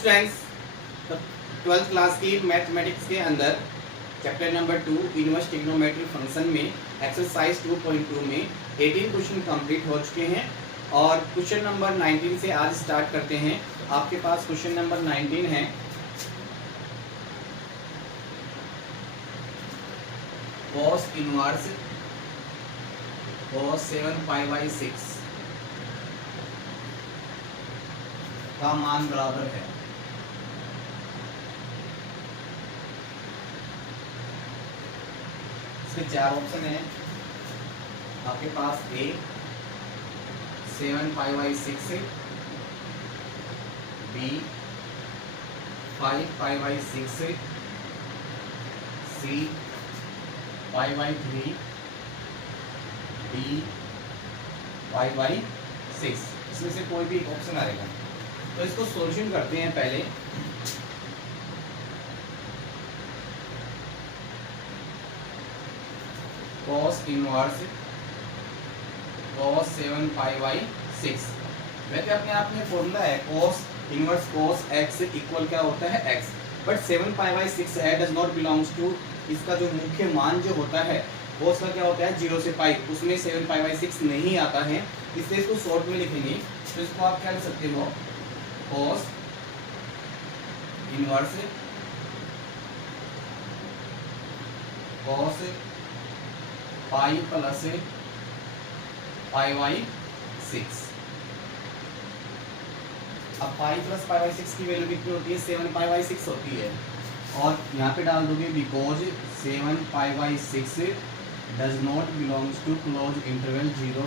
Students, twelfth class की mathematics के अंदर chapter number 2 inverse trigonometry function में एक्सरसाइज 2.2 में 18 क्वेश्चन कंप्लीट हो चुके हैं और क्वेश्चन नंबर 19 से आज स्टार्ट करते हैं। आपके पास क्वेश्चन नंबर 19 है। cos इनवर्स cos 7π/6 का मान बराबर है। इसके चार ऑप्शन हैं आपके पास। ए 7π/6, बी 5π/6, सी π/3, डी π/6। इसमें से कोई भी एक ऑप्शन आएगा। तो इसको सॉल्यूशन करते हैं पहले। cos इनवर्स cos 7π/6 वैसे अपने आप में फॉर्मूला है cos inverse cos x equal क्या होता है x, बट 7π/6 है डज नॉट बिलोंग्स टू। इसका जो मुख्य मान जो होता है वो उसका क्या होता है 0 से पाई, उसमें 7π/6 नहीं आता है, इसलिए इसको शॉर्ट में लिखेंगे। तो इसको आप क्या लिख सकते हो cos inverse cos pi plus π/6। अब पाई प्लस π/6 की वैल्यू कितनी होती है 7π/6 होती है, और यहाँ पे डाल दोगे because 7π/6 does not belongs to close interval 0,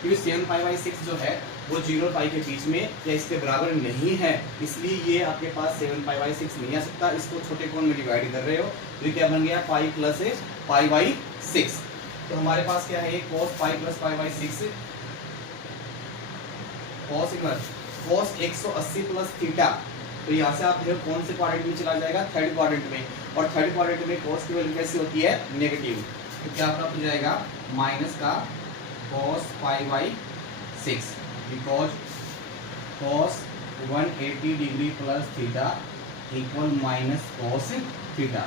क्योंकि 7π/6 जो है वो 0 पाई के बीच में या इसके बराबर नहीं है, इसलिए ये आपके पास 7π/6 नहीं आ सकता। इसको छोटे कोण में डिवाइड कर रहे हो तो ये क्या बन गया पाई प्लस π/6। तो हमारे पास क्या है cos pi plus π/6 cos inverse cos 180 plus theta. तो यहाँ से आप देखो कौन से क्वाड्रेंट में चला जाएगा थर्ड क्वाड्रेंट में, और थर्ड क्वाड्रेंट में cos की वैल्यू कैसी होती है नेगेटिव। तो क्या प्राप्त हो जाएगा माइनस का cos π/6 because cos 180 degree plus theta equal minus cos theta.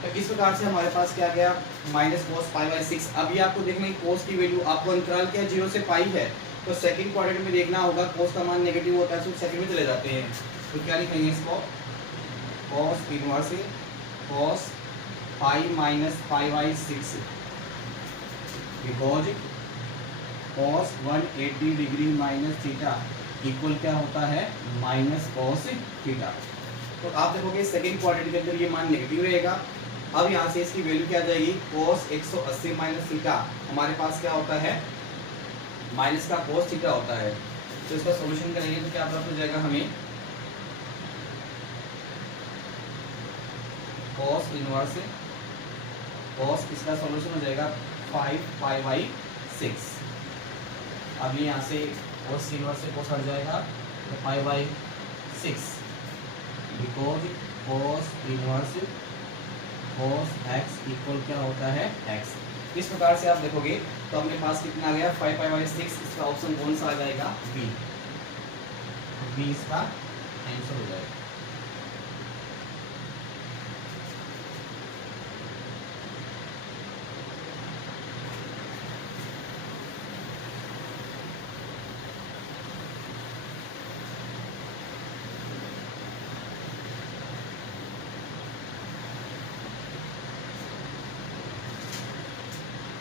तो इस प्रकार से हमारे पास क्या गया माइनस cos π/6। अभी आपको देखना है cos की वैल्यू आपको अंतराल क्या 0 से पाई है, तो सेकंड क्वाड्रेंट में देखना होगा cos का मान नेगेटिव होता है तो सेकंड में चले जाते हैं। तो क्या लिखेंगे इसको cos inverse cos pi minus π/6 because cos 180 degree minus theta equal क्या होता है माइनस cos थीटा। तो आप देखोगे सेकंड क्वाड्रेंट के अंदर ये मान नेगेटिव रहेगा। अब यहाँ से इसकी वैल्यू क्या आ जाएगी cos 180 माइनस थीटा, हमारे पास क्या होता है माइनस का cos थीटा होता है। तो इसका सॉल्यूशन करेंगे तो क्या प्राप्त हो जाएगा हमें cos इनवर्स cos, इसका सॉल्यूशन हो जाएगा 5π/6। अब ये यहाँ से cos इनवर्स से cos हट जाएगा तो π/6 because cos inverse cos x equal क्या होता है x। इस प्रकार से आप देखोगे तो अपने पास कितना आ गया 5π/6। इसका ऑप्शन कौन सा आ जाएगा बी, बी इसका आंसर हो जाएगा।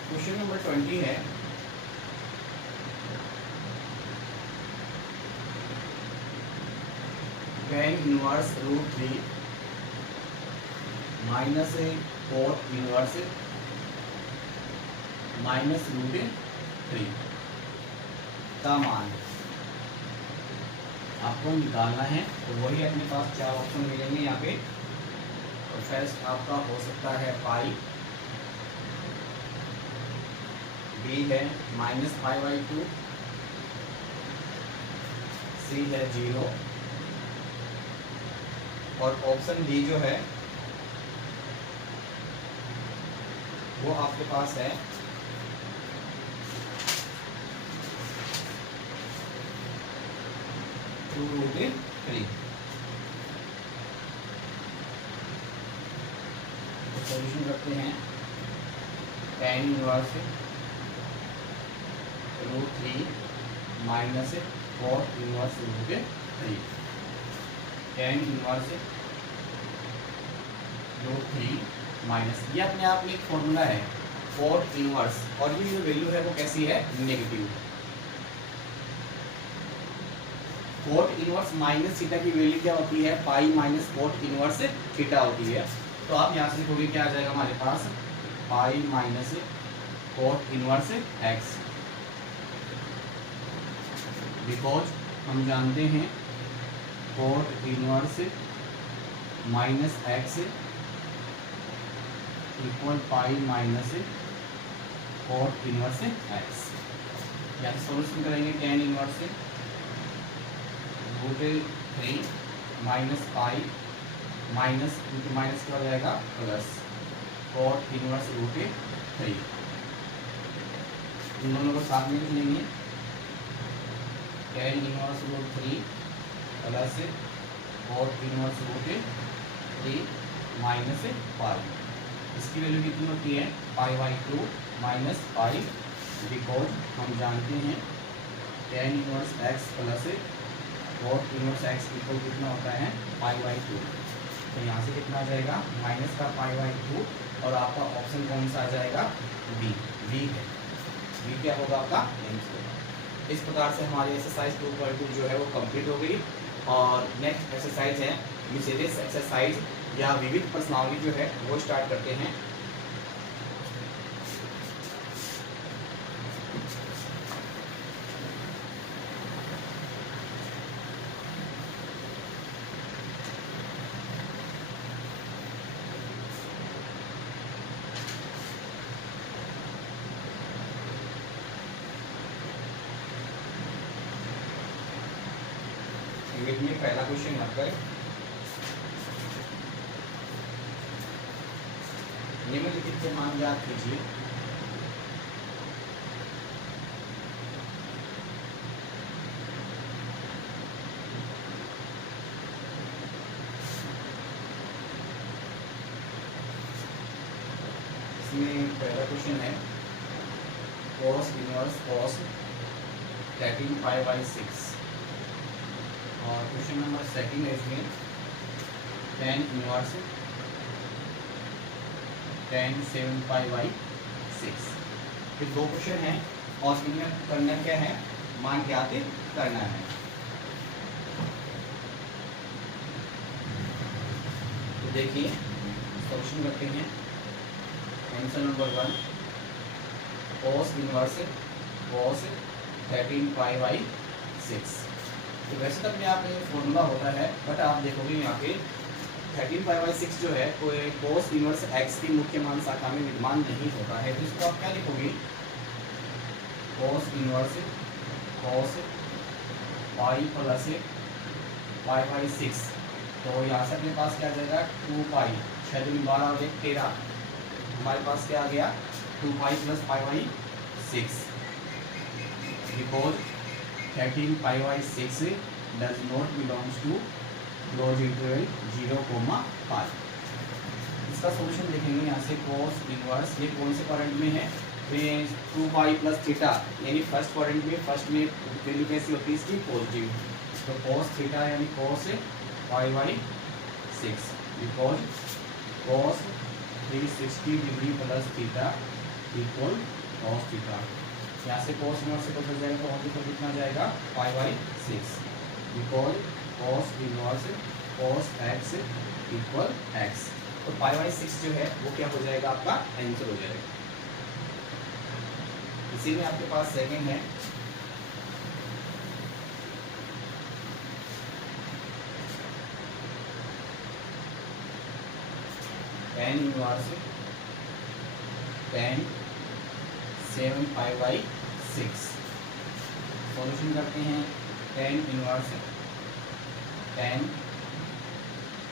क्वेश्चन नंबर 20 है tan inverse √3 minus cot inverse minus √3 का मान आपको निकालना है। तो वही अपने पास चार ऑप्शन मिलेंगे यहाँ पे। तो फर्स्ट आपका हो सकता है पाई, बी है माइनस π/2, सी है 0, और ऑप्शन डी जो है वो आपके पास है 2√3। सॉल्यूशन करते हैं tan inverse √3 minus cot inverse √3। tan inverse √3 minus, ये अपने आप में एक फॉर्मूला है cot इनवर्स, और ये जो वैल्यू है वो कैसी है, negative. cot inverse minus theta की वैल्यू क्या होती है, पाई माइनस cot इनवर्स थीटा होती है। तो आप यहाँ से लिखोगे क्या आ जाएगा हमारे पास, pi minus cot inverse x, because हम जानते हैं cot inverse minus x equal pi minus cot inverse x। यहाँ से सॉल्यूशन करेंगे tan inverse √3 minus pi minus into minus क्या हो जाएगा प्लस cot इनवर्स √3। इन दोनों को साथ में लिख लेंगे, tan inverse √3 plus cot inverse √3 minus पाई। इसकी वैल्यू कितनी होती है, पाई/2 माइनस पाई, बिकॉज हम जानते हैं tan inverse x plus cot inverse x equal कितना होता है, पाई/2। तो यहाँ से कितना आ जाएगा, माइनस का पाई/2, और आपका ऑप्शन कौन सा आ जाएगा, बी। बी है, बी क्या होगा आपका आंसर। इस प्रकार से हमारी एक्सरसाइज 2.2 जो है वो कंप्लीट हो गई। और नेक्स्ट एक्सरसाइज है मिसेरियस एक्सरसाइज या विविध प्रश्नावली जो है वो स्टार्ट करते हैं। यूनिट में पहला क्वेश्चन याद करें, निम्नलिखित के मान याद कीजिए। इसमें पहला क्वेश्चन है cos इनवर्स cos 13 पाई/6, और क्वेश्चन नंबर सेकंड है इसमें tan इनवर्स tan 7 पाई/6। ये दो क्वेश्चन हैं और इनमें करना क्या है, मान ज्ञात करना है। तो देखिए सॉल्यूशन करते हैं। Answer number 1 cos inverse cos 13 पाई/6। तो वैसे तो अपने आप में फॉर्मूला होता है, बट आप देखोगे यहाँ पे 13 पाई/6 जो है कोई cos इनवर्स x की मुख्य मान शाखा में विद्यमान नहीं होता है। तो इसको आप क्या लिखोगे, cos inverse cos pi plus पाई/6। तो यहाँ से अपने पास क्या आ जाएगा, 2 पाई, 6 दूनी 12 और 1 13, हमारे पास क्या आ गया 2 पाई प्लस पाई/6। बिकॉज 13 पाई/6 does not belongs to close interval 0, इसका सॉल्यूशन देखेंगे। यहाँ से cos इनवर्स, ये कौन से क्वाड्रेंट में है, तो ये 2 पाई प्लस थीटा, यानी फर्स्ट क्वाड्रेंट में, फर्स्ट में वैल्यू कैसी होती है इसकी, पॉजिटिव। तो cos थीटा यानी cos पाई/6, because cos 360 degree plus theta equal cos theta. यहाँ से cos इनवर्स से बदल जाएगा तो वहाँ पर कितना जाएगा, पाई/6, because cos inverse cos x equal x। तो पाई/6 जो है वो क्या हो जाएगा, आपका आंसर हो जाएगा। इसी में आपके पास सेकंड है tan इनवर्स tan 7 पाई/6। सॉल्यूशन करते हैं tan inverse tan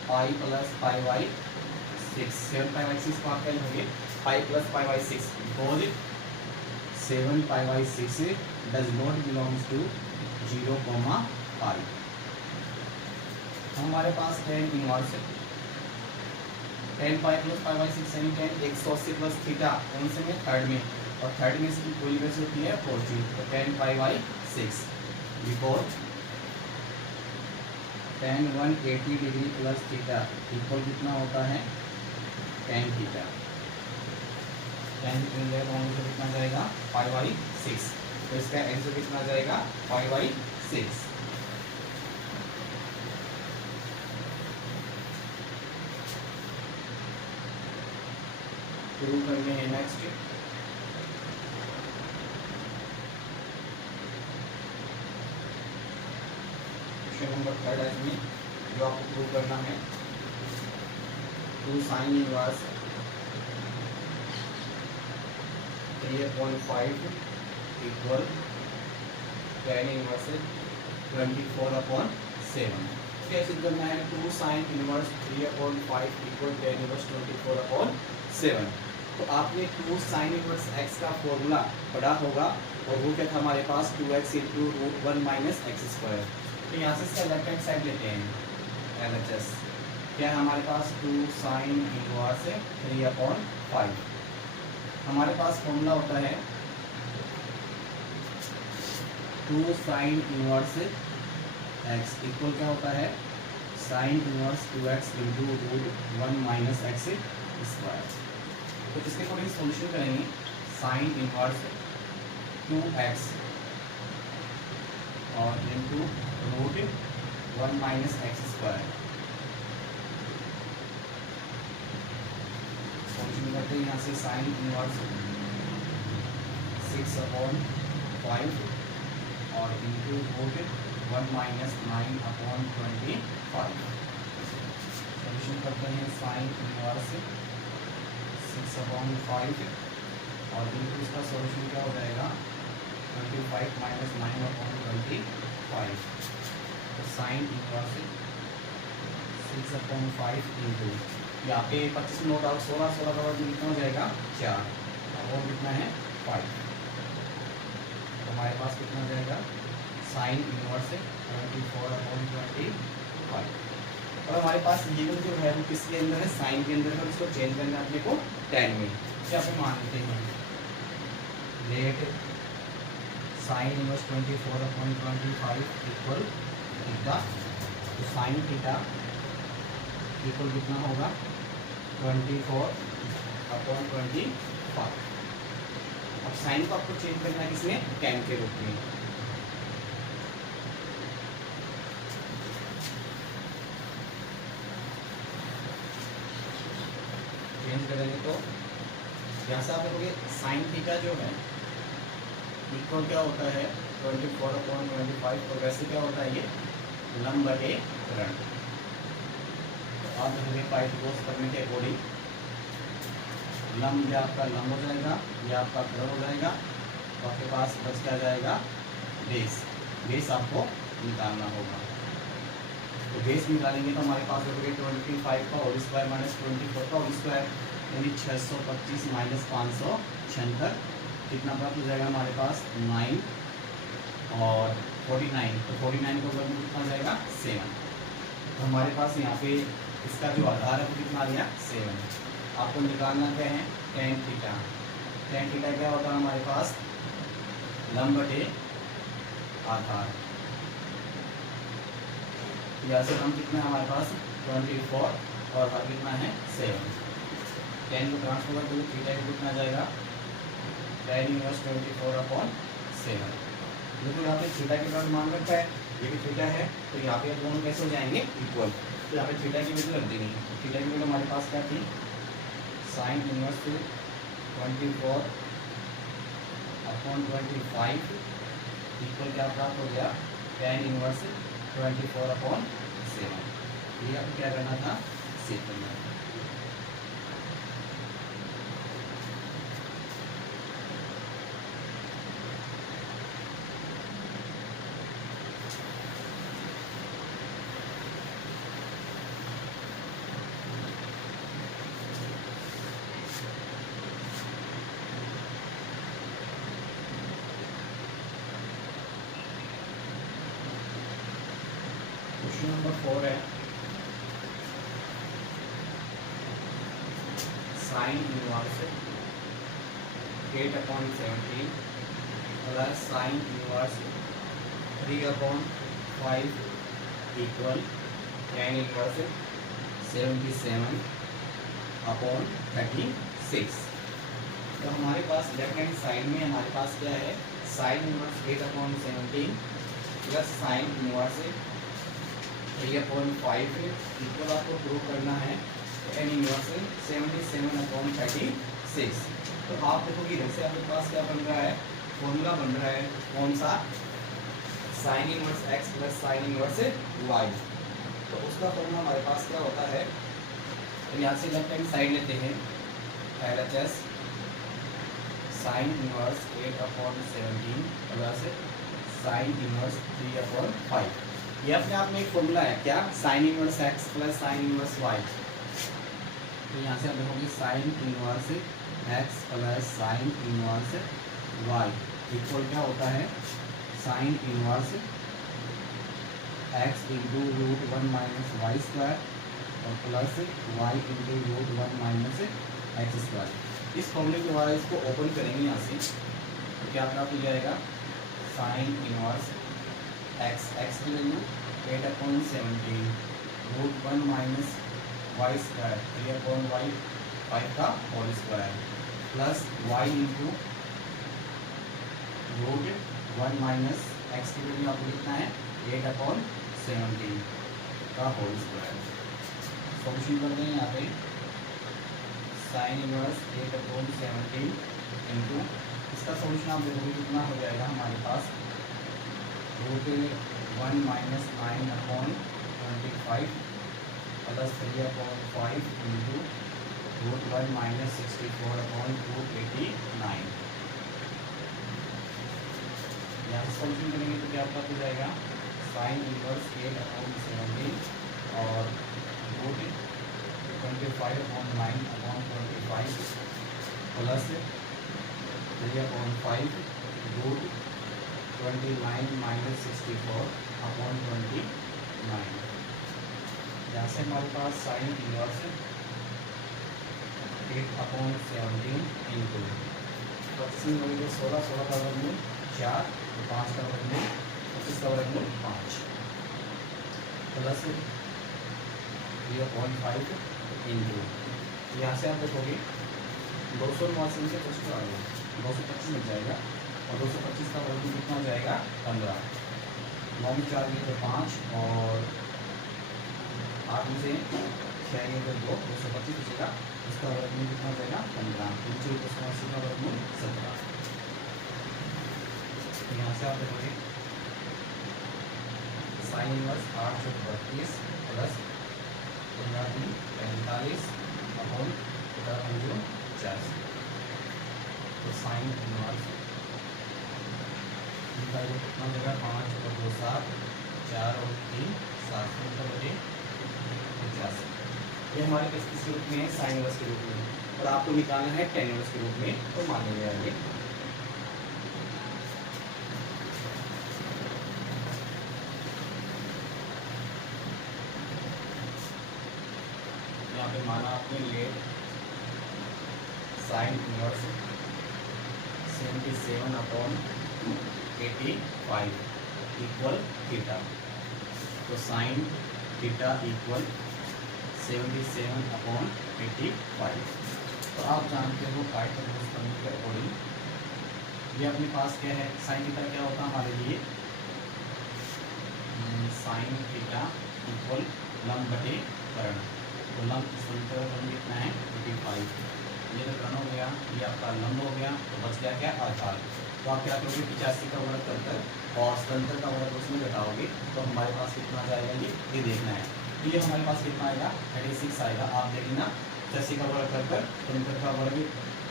pi plus पाई/6, 7 पाई/6 को आप क्या लिखोगे, पाई प्लस पाई/6, बिकॉज 7 पाई/6 does not belongs to 0, pi. हमारे पास टेन इनवर्स है, tan pi plus pi by six यानी टेन 180 प्लस थीटा कौन से में, थर्ड में, और थर्ड में इसकी कोई वैल्यू होती है 14, तो ten pi by six because ten 180 degree plus theta equal कितना होता है टेन थीटा, टेन कितना जाएगा पाई बाई सिक्स, तो इसका आंसर कितना जाएगा पाई बाई सिक्स। शुरू करते हैं नेक्स्ट क्वेश्चन नंबर थर्ड है, इसमें जो आपको प्रूव करना है, two sine inverse 3/5 equal tan inverse 24/7। कैसे करना है, two sine inverse 3/5 equal tan inverse 24/7। तो आपने टू साइन इनवर्स एक्स का फॉर्मूला पढ़ा होगा, और वो क्या था हमारे पास 2x into root 1 minus x square. तो यहाँ से इसका लेफ्ट हैंड साइड लेते हैं LHS, क्या है हमारे पास टू साइन इनवर्स 3/5, हमारे पास फॉर्मूला होता है two sine inverse x equal क्या होता है sine inverse 2x into root 1 minus x square. तो इसके अकॉर्डिंग सॉल्यूशन करेंगे, साइन इनवर्स 2x और into root 1 minus x square. Solution करते हैं यहाँ से साइन इनवर्स 6/5 और इंटू रूट 1 माइनस 9/25। सॉल्यूशन करते हैं साइन इनवर्स 6/5 और इंटू इसका सॉल्यूशन क्या हो जाएगा 25 माइनस 9/25। तो साइन इनवर्स 6/5 इंटू यहाँ पे 25 नोट और 16 का वर्ग कितना हो जाएगा 4 और कितना है 5। तो हमारे पास कितना हो जाएगा साइन इनवर्स 24/25। और हमारे पास ये जो है वो किसके अंदर है साइन के अंदर है, उसको चेंज करना है अपने को टेन में। क्या पे मान लेते हैं late sine inverse 24/25 equal theta, तो साइन थीटा इक्वल कितना होगा 24/25। अब साइन को आपको चेंज करना है किसमें टेन के रूप में। चेंज करेंगे तो यहाँ से आप देखोगे साइन थीटा जो है इक्वल क्या होता है 24/25, और वैसे क्या होता है ये लंब बटे ऋण। तो आप देखोगे पाइथागोरस करने के अकॉर्डिंग लंब ये आपका लंब हो जाएगा, ये आपका ऋण हो जाएगा, तो आपके पास बच क्या जाएगा बेस। बेस आपको निकालना होगा, तो बेस निकालेंगे तो हमारे पास देखोगे 25 का होल स्क्वायर माइनस 24 का होल स्क्वायर यानी 625 माइनस 576 कितना प्राप्त हो जाएगा हमारे पास 9 और 49। तो 49 को वर्ग में कितना जाएगा 7। तो हमारे पास यहाँ पे इसका जो आधार है वो कितना आ गया 7। आपको निकालना क्या है टेन थीटा। टेन थीटा क्या होता है हमारे पास लंब बटे आधार। यहाँ से हम कितना है हमारे पास 24 और हर कितना है 7। 10 को ट्रांसफर कर दो थीटा को कितना जाएगा tan इनवर्स 24/7। देखो यहाँ पे थीटा के बाद मान रखा है, ये भी थीटा है, तो यहाँ पे दोनों कैसे हो जाएंगे इक्वल। तो यहाँ पे थीटा की वैल्यू रख देंगे, तो थीटा की वैल्यू हमारे पास क्या थी साइन इनवर्स 24/25 इक्वल क्या प्राप्त हो गया tan इनवर्स 24/7। ये आपको क्या करना था सेव करना था। क्वेश्चन नंबर 4 है sine inverse 8/17 plus sine inverse 3/5 equal tan inverse 77/36। तो हमारे पास लेफ्ट हैंड साइड में हमारे पास क्या है, sine inverse 8/17 plus sine inverse 3/5 equal आपको प्रूव करना है tan इनवर्स 77/36। तो आप देखोगे इधर से आपके पास क्या बन रहा है, फॉर्मूला बन रहा है कौन सा, sign inverse x plus sine inverse y। तो उसका फॉर्मूला हमारे पास क्या होता है, तो यहाँ से लेफ्ट हैंड साइड लेते हैं, LHS sine inverse 8/17 plus sine inverse 3/5। ये अपने आप में एक फॉर्मूला है क्या, sine inverse x plus sine inverse y। तो यहाँ से आप देखोगे sine inverse x plus sine inverse y equal क्या होता है, sine inverse x into √1 minus y square और plus y into √1 minus x square. इस फॉर्मूले के बाद इसको ओपन करेंगे यहाँ से, तो क्या प्राप्त हो जाएगा, साइन इनवर्स x की वैल्यू 8/17 √1 माइनस वाई स्क्वायर 3/5 का whole square plus y into √1 minus x की वैल्यू आपको लिखना है 8/17 का होल स्क्वायर। सॉल्यूशन कर दें यहाँ पे, साइन इनवर्स 8/17 इंटू इसका सॉल्यूशन आप देखोगे कितना हो जाएगा हमारे पास, √1 माइनस 9/25 प्लस 3/5 इंटू √1 माइनस 64/289। यहाँ से सॉल्यूशन करेंगे तो क्या प्राप्त हो जाएगा, साइन इनवर्स 8/17 और √25/9/25 प्लस 3/5 √29 माइनस 64/29। यहाँ से हमारे पास साइन इनवर्स 8/17 इंटू 16 का वर्गमूल 4 5 का वर्गमूल 25 का वर्गमूल 5 प्लस 3/5 इंटू, यहाँ से आप देखोगे 289 से कुछ आ गया 225 मिल जाएगा और 225 का वर्गमूल कितना हो जाएगा 15, 9 में 4 गए तो 5 और 8 में से 6 गए तो 2, 225 बचेगा, इसका वर्गमूल कितना हो जाएगा 15, नीचे 280 का वर्गमूल 17। यहाँ से आप देखोगे साइन इनवर्स 8/32 प्लस 15/45/50। तो साइन इनवर्स कितना हो जाएगा, 5 और 2 7, 4 और 3 7 बजे 50। ये हमारे पास किस रूप में है, साइन इनवर्स के रूप में, और आपको निकालना है tan इनवर्स के रूप में। तो मान लेंगे आगे यहाँ पे माना आपने ले साइन इनवर्स 77/85 इक्वल थीटा। तो साइन थीटा इक्वल 77/85। तो आप जानते हो पाइथागोरस प्रमेय के अकॉर्डिंग ये अपने पास क्या है, साइन थीटा क्या होता है हमारे लिए, साइन थीटा इक्वल लंब बटे कर्ण। तो लंब समीकरण कितना है 85, ये तो कर्ण हो गया, ये आपका लंब हो गया, तो बच गया क्या आधार। तो आप क्या करोगे 85 का वर्ग कर और 77 का वर्ग उसमें घटाओगे तो हमारे पास कितना जाएगा, ये देखना है। तो ये हमारे पास कितना आएगा 36 आएगा। आप देखना 85 का वर्ग कर 77 का वर्ग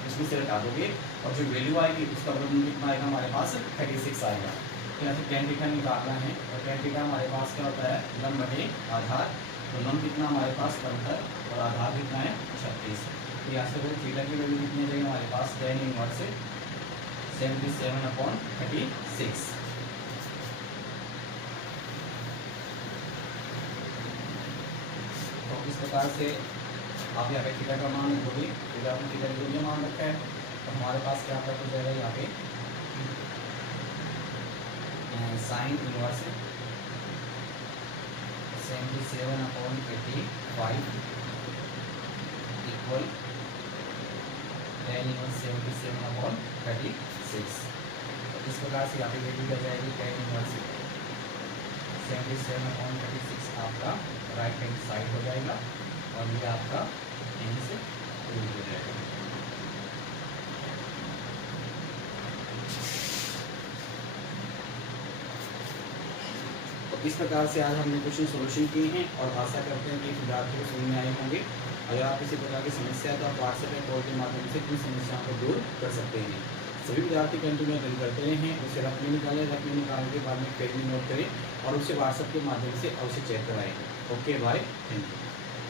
उसमें से घटा दोगे और जो वैल्यू आएगी उसका वर्ग कितना आएगा हमारे पास 36 आएगा। तो यहाँ से tan थीटा निकालना है और tan थीटा हमारे पास क्या होता है लंब बटे आधार। तो लंब कितना हमारे पास 75 और आधार कितना है 36। तो यहाँ से थीटा की वैल्यू कितनी जाएगी हमारे पास tan इनवर्स 77/36। तो इस प्रकार से आप यहाँ पे थीटा का मान रखोगे, तो आपने थीटा का जो मान रखा है, तो हमारे पास क्या प्राप्त हो जाएगा यहाँ पे sine inverse 77/85 equal tan inverse 77/36। तो इस प्रकार से यहाँ पे वैल्यू क्या जाएगी, tan इनवर्स 77/36 आपका राइट हैंड साइड हो जाएगा और ये आपका यहीं से प्रूव हो जाएगा। तो इस प्रकार से आज हमने क्वेश्चन सोल्यूशन किए हैं और आशा करते हैं कि विद्यार्थियों को समझ में आए होंगे। अगर आप किसी प्रकार की समस्या है तो आप व्हाट्सएप या कॉल के माध्यम से इन समस्याओं को दूर कर सकते हैं। सभी विद्यार्थी कंटिन्यू रन करते रहें, उसे रकमें निकालें, रकमें निकालने के बाद में पेज में नोट करें और उसे व्हाट्सएप के माध्यम से अवश्य चेक कराएं। Okay bye, thank you.